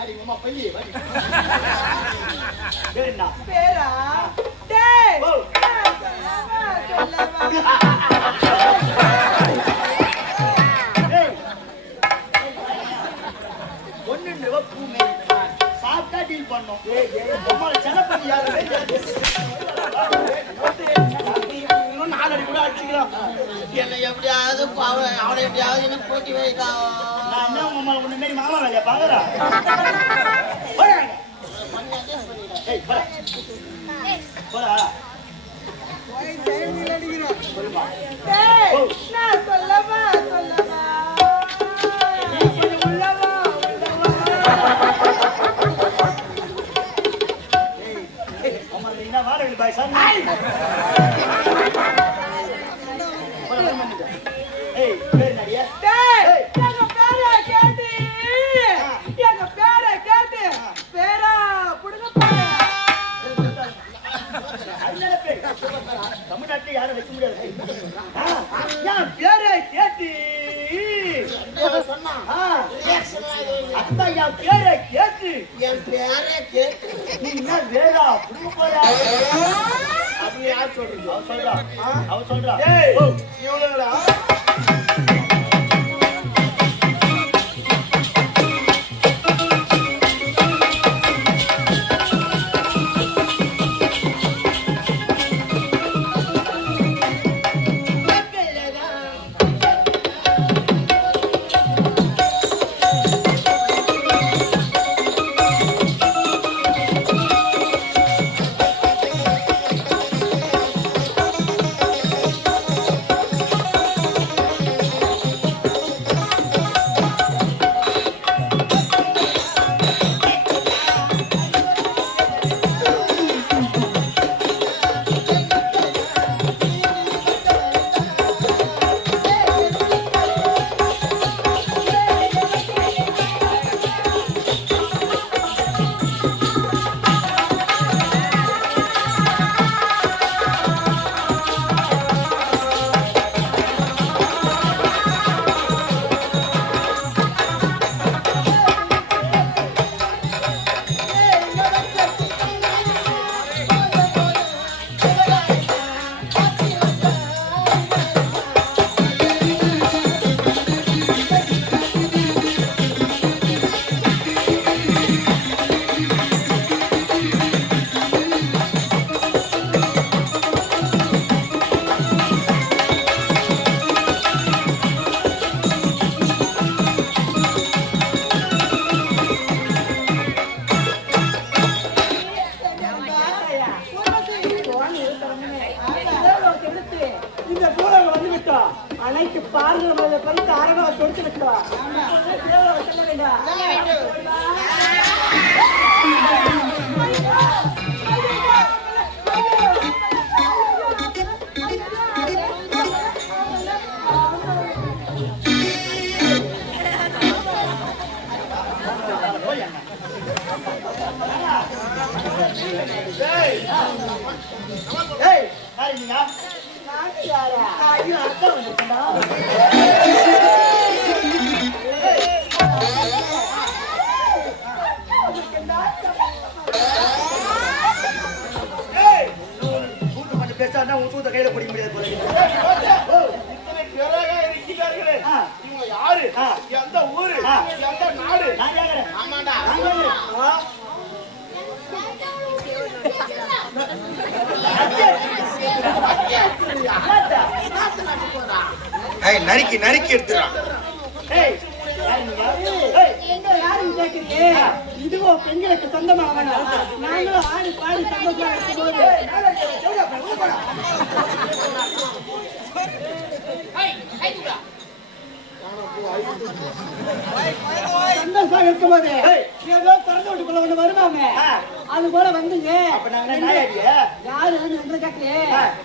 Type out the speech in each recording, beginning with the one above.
அடி உமா பையி வாடி பேர் என்ன பேரா டேய். சொல்லவா ஏய். ஒண்ணு இல்ல, இவ பூ மேரி. சாப்பிட்டா deal பண்ணணும். உம்மால செலவு பண்ணி யாரு? இன்னும் நாலு அடி கூட அடிச்சுக்கலாம். என்னை எப்படியாவது அவனை அவனை எப்படியாவது எனக்கு போட்டி வைக்கா என்ன உங்க அம்மால உன்னை மாரி மாமா வேலையா பாக்குறா? போடா அங்க. ஏய், போடா. போடா. உள்ளவா வாடகை பாய் சார்? ஏய், பேர் என்னடியா? தமிழ்நாட்டுல யாரும் வைக்க முடியாது. பேரை கேட்டு? என் பேரை கேட்டு. என் பேரே கேட்டு. நீ என்ன வேறா? புடுங்க போறா அப்படி யார் சொல்றது? அவ சொல்றா. அவ சொல்றா.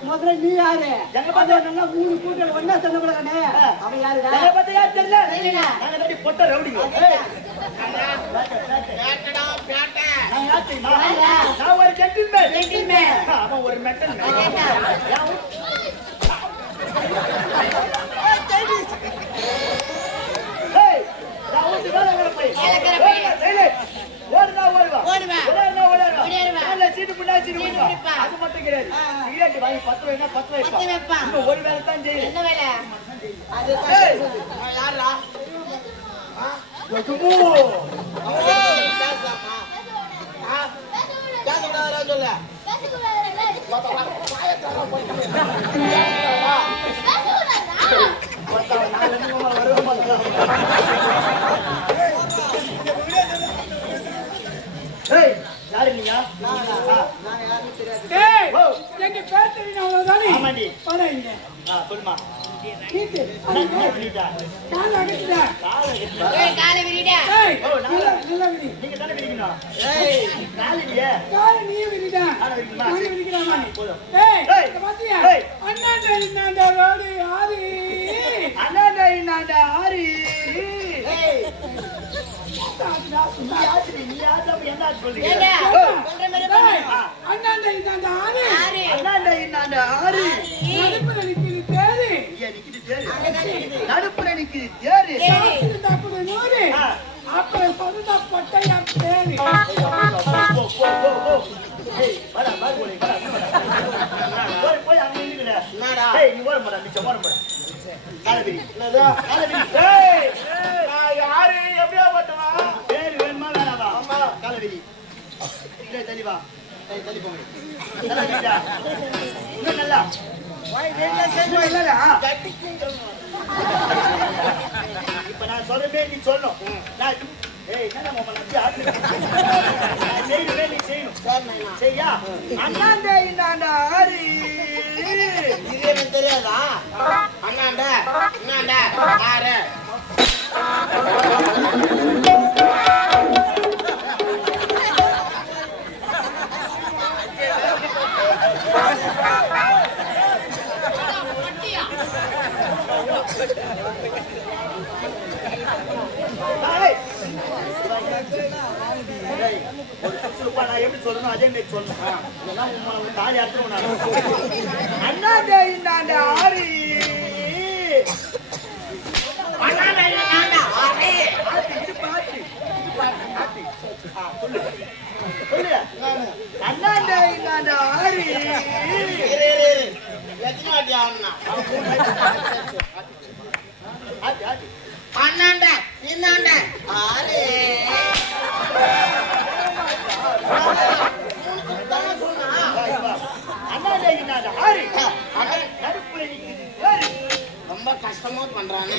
முதல்ல நீ யாரு எங்க பார்த்தா நல்லா மூணு கூட்டல் ஒன்னா சொன்ன கூட அவன் யாருடா எங்களை பார்த்தா யாரு தெரியல. நாங்க பொட்ட ரவுடிங்க பேட்டடா பேட்டை நான் யார் தெரியுமா? யாரா? நான் ஒரு gentleman. Gentleman. அவன் ஒரு metal man. அதேதான். என் ஊ- ஏய், நான் ஊருக்கு வேலை வேலை போய். வேலைக்கார பையன். ஏய், silent. கிடையாது. சிகரெட் வாங்கி பத்து வைனா பத்து வைப்பா. பத்து வைப்பான். ஒரு வேலை தான் செய்யுது. என்ன வேலை ஆ? பேசக்கூடாதுடா சொல்லு ஒருத்தன் யாரு நீங்க? ஆ, டேய் ஓ. எங்க தெரியும் அவ்வளவுதானே சொல்லுமா. கீத்து என்ன அண்ணாண்ட ரோடு ஆதி அண்ணாண்டா, இன்னாண்டா, ஆரி. ஏய், நீ ஆச்சுடி, நீ ஆச்சு, அப்ப என்ன ஆச்சு சொல்றீங்க? ஏங்க ஓ, சொல்ற மாதிரி டேய் பண்ணுங்க. அண்ணாண்ட இன்னாண்ட ஆதி யாரு அண்ணாண்டா, இன்னாண்டா, ஆரி. நடுப்புல நிக்குது தேரு. நடுப்புற நிக்குது தேரு. கூட நூறு. அப்புறம் சொந்த பட்டையா தேரு. போய், போய் அங்க நின்னுக்கிற. என்னடா ஏய், நீ ஓரம் போடா, மிச்சம் ஓரம் போடா. காலை விரி. காலை விரி. ஏய், வா. தள்ளி போங்க. இன்னும் நல்லா. இப்ப நான் சொல்றதே நீ சொல்லணும். நான் ஏய் என்ன நம்பி செய்யணுமே நீ செய்யணும். சரி செய்யா அண்ணாண்டே இன்னாண்டா ஆரி இது எனக்கு தெரியாதா? அண்ணாண்ட அண்ணாண்ட ஆறு. ஏய், நான் எப்படி சொல்லணும் அதே மாதிரி சொல்லணும் இல்லைன்னா உங்களை தாலி அறுத்துருவோம் நான். அண்ணாண்டே இன்னாண்டா ஆரி அண்ணாண்ட அண்ணாண்ட ஆரே ஆத்தி, இடுப்பு அண்ணாண்டே ஆரி ரொம்ப கஷ்டமா பண்றானே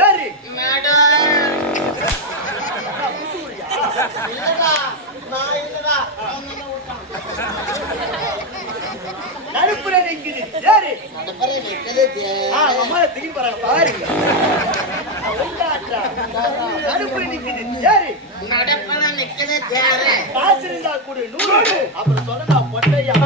ஏறு. மேடம் இல்லடா நான் இல்லடா நடுப்புற நிக்குது ஏறு நடுப்பறை ஆ, திரும்பி போறாங்க பாருங்க. ஒண்டாட்டா. நடுப்புற நிக்குது ஏறு காசு இருந்தா கூட நூறு அப்புறம் சொல்ல நான் பொட்டையா?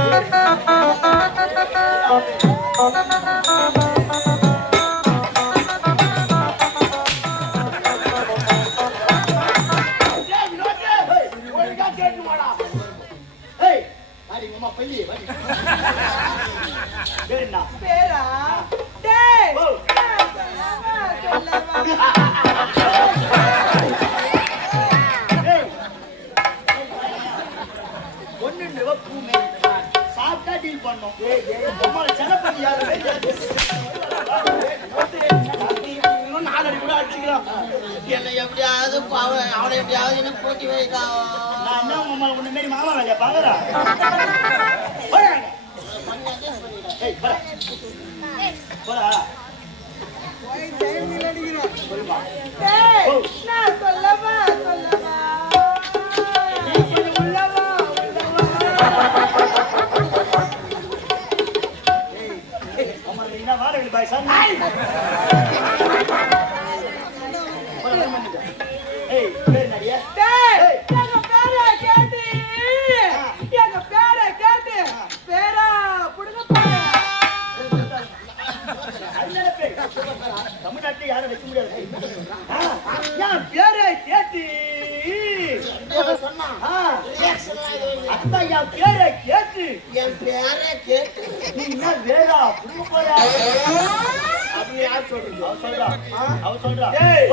என்னை எப்படியாவது அவனை எப்படியாவது எனக்கு போட்டி வைக்கா நான் என்ன உங்க மாரி மாமா வேலையா பாக்குறா? போறேன் அதனால பேர் தமிழ்நாட்டுல யாரும் வைக்க முடியாது என் பேரை கேட்டு. அதான் என் பேரை கேட்டு என் பேரை கேட்டு என்ன வேலா புடுங்க சொல்றா. அவ சொல்றா. ஏய்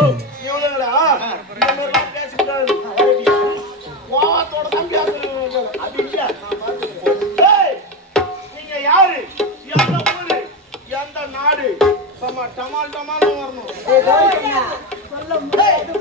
எந்த ஊரு? எந்த நாடு? சமா டமால் டமால் சொல்ல முடியாது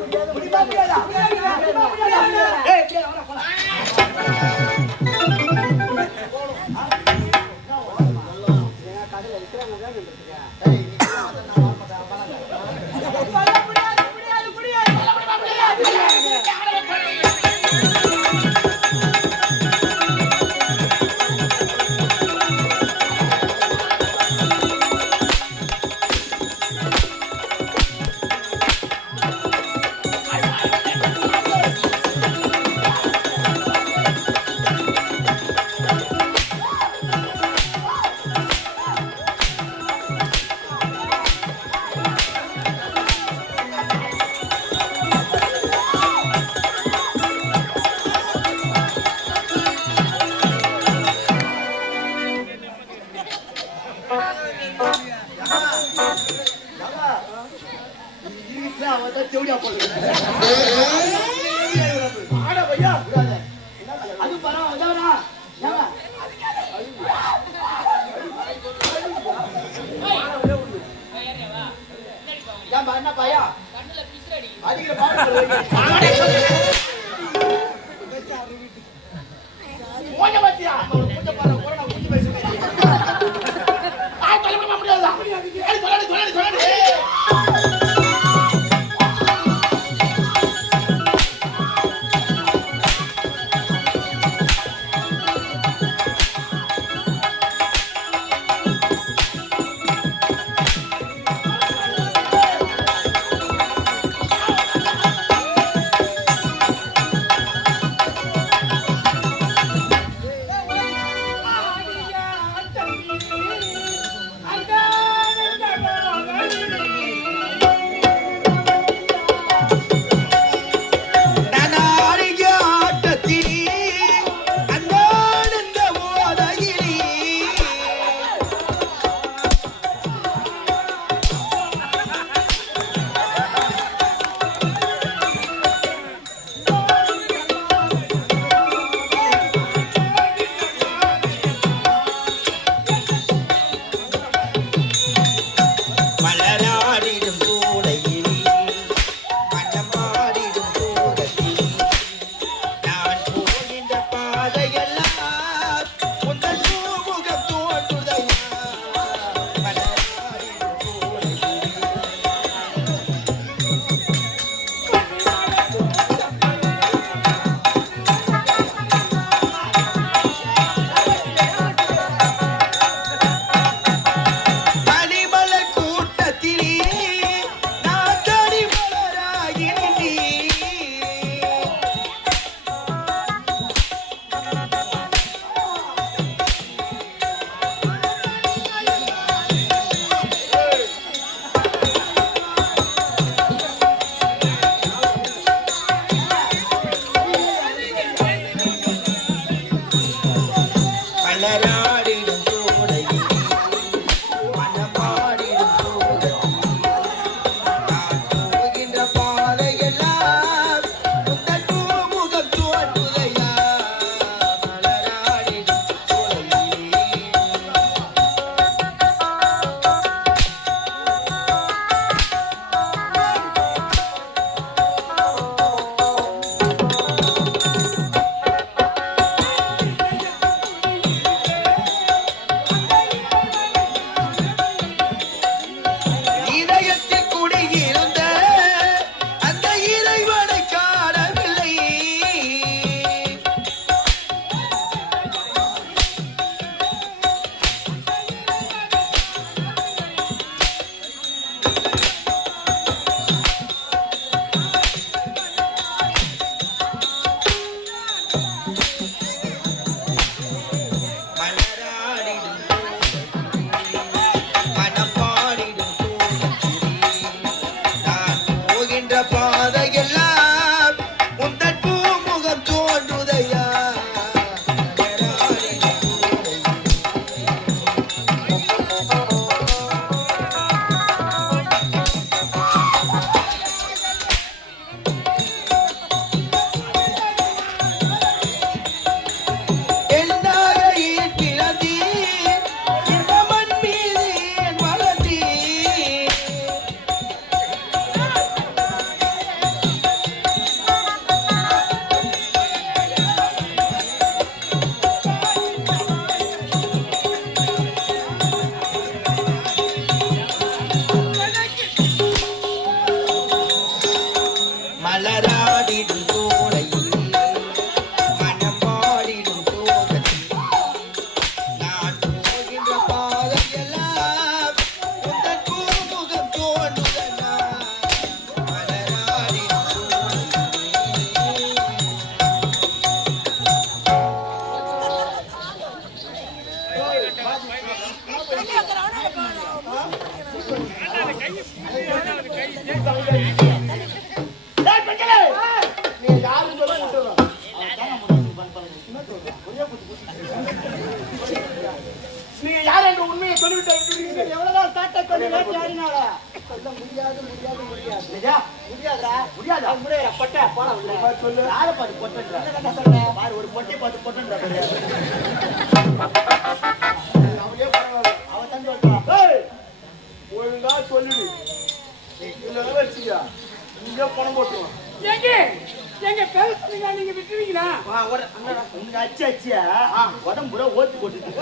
உடம்புற ஓட்டு போட்டுட்டு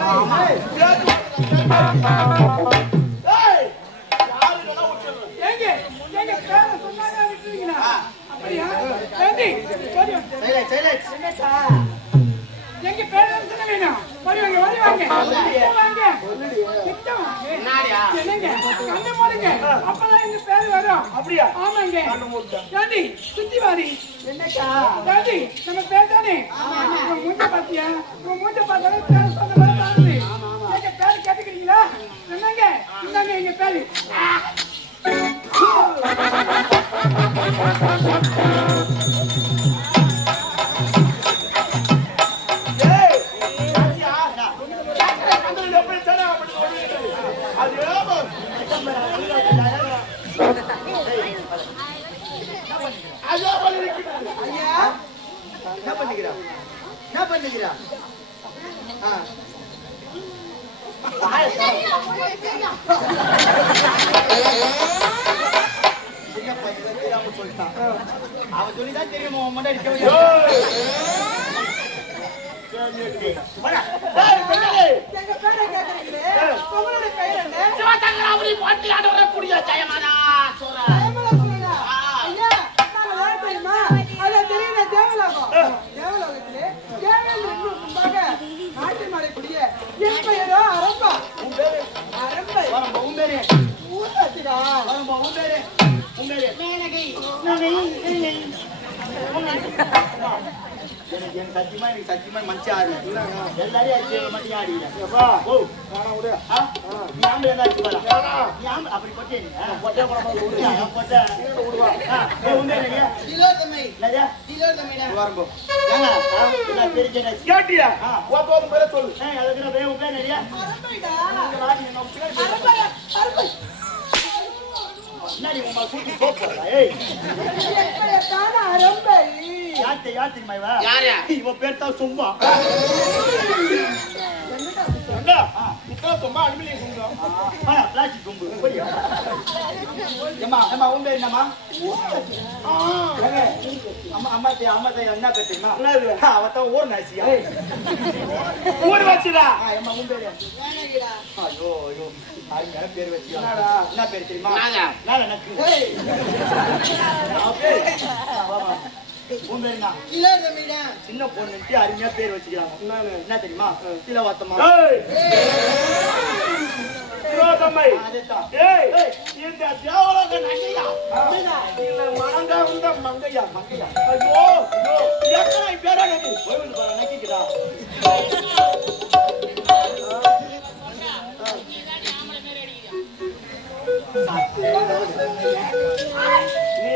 எங்க எங்க எங்க பேர சொன்ன வேணும் வரி வாங்க வரி வாங்க. கிட்ட வாங்க. கிட்ட வாங்க. என்னங்க? கண்ணு போடுங்க அப்பதான் எங்க பேர் வரும். அப்படியா? ஆமாங்க. ஏண்டி சுத்தி வாரி என்னக்கா? ஏண்டி நம்ம பேர் தானே? உன் மூஞ்ச பாத்தியா? உன் மூஞ்ச பார்த்தாலே பேர் சொன்ன மாதிரி தானே எங்க பேர் கேட்டுக்கிறீங்களா? என்னங்க? இந்தாங்க எங்க பேரு. ஏய், ஐயா என்ன பண்ணுகிறா என்ன பண்ணுகிறா ஆ. சின்ன பையன் தெரியாம சொல்லிட்டான் அவன் சொல்லிதான் தெரியுமா உன் மண்டை அடிக்க எங்க பேரை கேக்குறீங்களே தேவலாகம் தேவலாகத்திலே தேவேந்திர முன்பாக நாட்டியம் ஆடக்கூடிய என் பெயரோ அரம்பா அரம்பை உன் பேரு ஊராட்சிடா வரம்பா உன் பேரு உன் பேரு எனக்கு எனக்கு சத்தியமா எனக்கு சத்தியமா மனுச்சு ஆடு எல்லாரையும் அடிச்சு மட்டும் ஆடிக்கிறேன்? நீ ஆம்பளை அடிச்சு பாரா. நீ ஆம்பளை அப்படி என்னடி உன் மகன் கூட்டி போப் போறா? ஏய், என் அரம்பை. யார்கிட்ட யார் தெரியுமா இவ? யாரு? இவ பேர் தான் சும்மா என்னடா ஆ. ஆ, பிளாஸ்டிக் கொம்பு. போடியா? ஏம்மா, ஏம்மா, உன் பேர் என்னம்மா? ஏங்க, அம்மா, அம்மா தே- அம்மா தே- என்ன பேர் தெரியுமா? ஆ, அவ தான் ஊர் நாச்சியா. ஆ, ஏம்மா, உன் பேரு? ஐயோ, ஐயோ, அருமையான பேர் வச்சியா. என்ன பேர் தெரியுமா? பேரு. உன் பேர் என்ன? திலோதமைடா சின்ன பொண்ணுன்ட்டு அருமையா பேர் வச்சுக்கிறாங்க. என்ன தெரியுமா? திலவாத்தம்மா. அதேதான். ஏய், இந்த தேவலோக நங்கையா? இல்ல, மணங்கா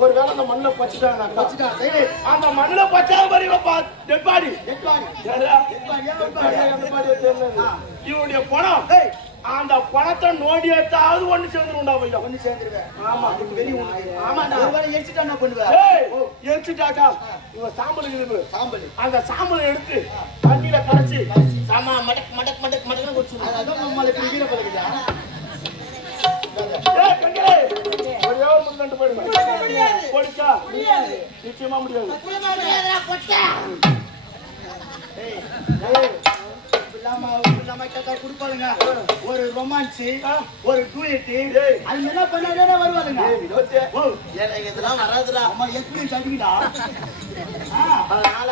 ஒரு வேலை அந்த வச்சுட்டான் சரி அந்த மண்ணில் பச்சா மாதிரி டெட் பாடி. இவனுடைய பணம். அந்த பணத்தை நோண்டி எடுத்தாவது ஒண்ணு சேர்ந்துருண்டா பையா ஒண்ணு சேர்ந்துருவேன். ஆமா. அதுக்கு வெளிய உனக்கு ஆமா ஒரு வேளை எரிச்சுட்டா என்ன பண்ணுவேன் எரிச்சுட்டாக்கா இவன் சாம்பல் இருக்குது சாம்பல். அந்த சாம்பலை எடுத்து தண்ணியில கரைச்சி ஆமா மடக் மடக் மடக் மடக்னு குடிச்சு அதான் நம்மளுக்கு வீர பழகுதா முள்ளு போயிடுங்க. போடுச்சா? நிச்சயமா முடியாது. கொடுப்பாருங்க ஒரு ரொமான்ஸ் ஒரு டூயட் அது என்ன ஓ. எனக்கு இதெல்லாம் வராதுடா. அம்மா எப்படி கட்டிக்கிட்டா அதனால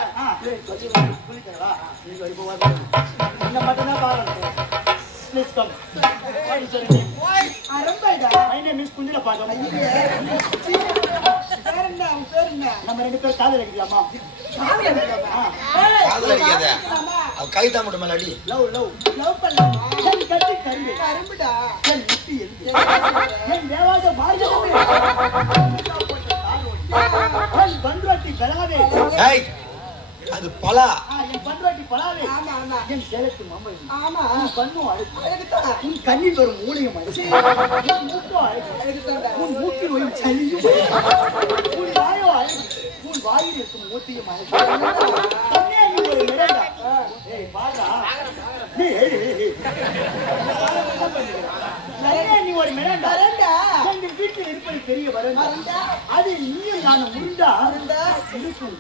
இந்த மட்டும் தான் பாருங்க. அரம்பைடா. மை நேம் இஸ் குஞ்சில பாக்கம் பேர் என்ன? உன் பேர் என்ன? நம்ம ரெண்டு பேரும் காதல் அடிக்கலாமா? காதல் அடிக்காத அவ கவிதா மட்டும் மேல அடி லவ் லவ் லவ் பண்ணலாமா? கண் கட்டி கருவி அரும்புடா. கண் விட்டு எரிந்து என் தேவாத பாரதமே கண் பண்ருவாட்டி பெறாதே ஏய் அது பலா. ஆ, என் பண்ருவாட்டி பலாவே ஆமா, ஆமா. என் சேலத்து மாமல் ஆமா. கண்ணும் அழுக்கு. அதுக்குத்தான். உன் கண்ணில் வரும் மூலியம் அழுக்கு. உன் மூக்கும் மூக்கில் வரும் சளியும் உன் வாயோ அழுக்கு. உன் வாயில் இருக்கும் மூத்தியும் நீ மிரண்டா. ஏய். ஏய், நீ ஒரு மிரண்டா. எங்கள் வீட்டில் இருப்பது பெரிய வரண்டா. அது நீயும் முருண்டா வரேன்டா. இருக்கும்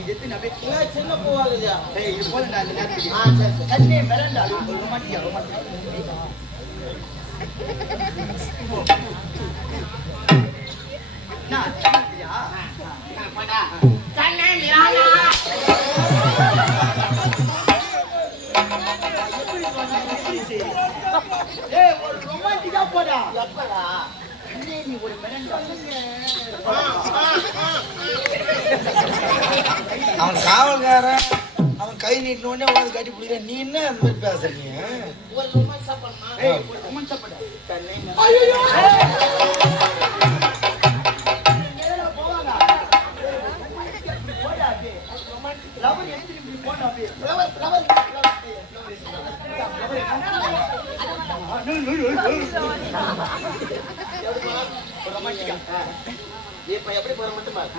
இது சின்ன ஏய், இது போதும்டா, இந்த நேரத்துக்கு. மிரண்டா. நான் அவன் காவல்காரன் அவன் கை நீட்டின உடனே உனக்கு கட்டி பிடிக்கிற. நீ என்ன அந்த மாதிரி பேசுற இப்படி இப்ப எப்படி போற மட்டும் பாரு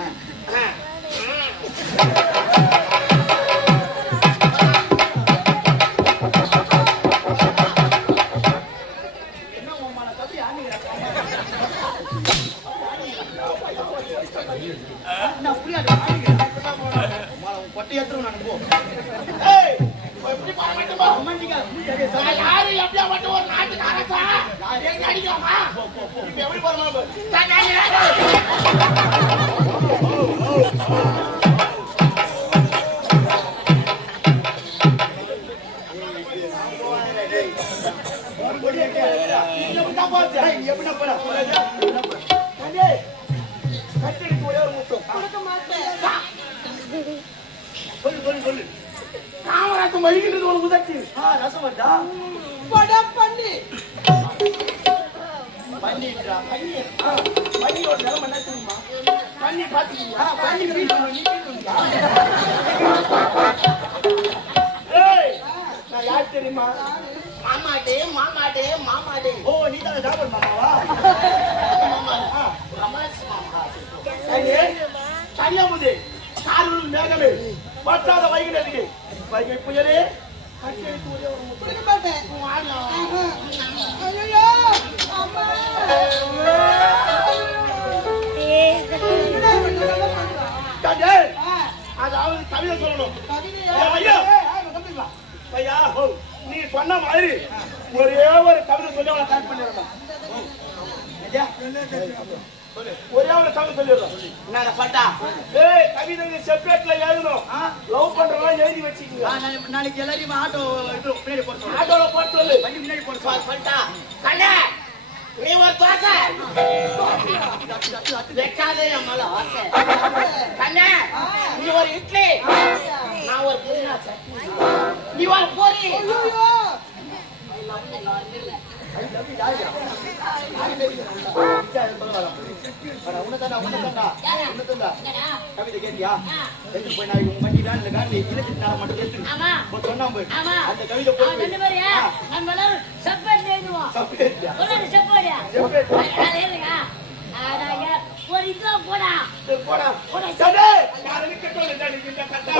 ரசம் வருதா? போடா பண்ணி. பண்ணிடுறா பண்ணி பண்ணியோட நிலைமை என்ன தெரியுமா பண்ணி பாத்துக்கிறியா பண்ணி வீட்டு நான் யார் தெரியுமா? மாமாட்டே மாமாட்டே மாமாட்டே. ஓ நீ தான் ஜாபர் மாமாவா? மாமா ரொமான்ஸ் மாமா. சரி, கன்னியாகுமரி காரில் மேகமே. பற்றாத வைகிறது வைகை புயலே. கொடுக்க சொல்லணும் ஐயா ஹோ நீ சொன்ன மாதிரி ஒரே ஒரு கவிதை சொல்லி அவனை ஒரே ஒரு கவிதை சொல்லிடுறோம் என்ன கவிதை செப்பரேட்ல எழுதணும் லவ் வச்சுக்கோங்க நாளைக்கு எல்லாரையும் ஆட்டோ பின்னாடி போட சொல்லு. ஆட்டோல போட்டு சொல்லு. வண்டி முன்னாடி போட சொல்லு. சொல்லிட்டா. கண்ணே நீ ஒரு தோசை. வைக்காதே என் மேல ஆசை. கண்ணே நீ ஒரு இட்லி. நான் ஒரு புதினா சட்னி. நீ ஒரு பொரி. ஐயோ! வாடா, உன்னதாண்டா, உன்னதாண்டா, உன்னதாண்டா. கவிதை கேட்டியா? எடுத்துட்டு போய் நாளைக்கு உன் வண்டி வேன்ல வேன்ல இழுத்துட்டு நான் மட்டும் எடுத்துட்டு ஆமா. போய் போய். அந்த கவிதை ரெண்டு பேரும் ஆ, நம்ம எல்லாரும் செப்பரேட் எழுதுவோம். அது எழுதுங்க அதாங்க ஒரு இதோ போடா. போடா. போடா. சரி. யாரும் கேட்டோம் இந்த இந்த கட்டா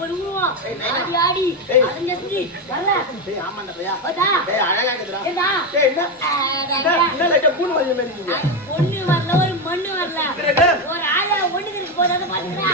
ஒரு உருவம் ஆடி ஆடி அரைஞ்சு வரல பையா. அழகா. ஏண்டா? என்ன? என்ன? லைட்டா பூணு பொண்ணு ஒரு மண்ணு வரல? ஒரு ஆள ஒண்ணு இருக்கு போதாத பாத்துக்கிறா.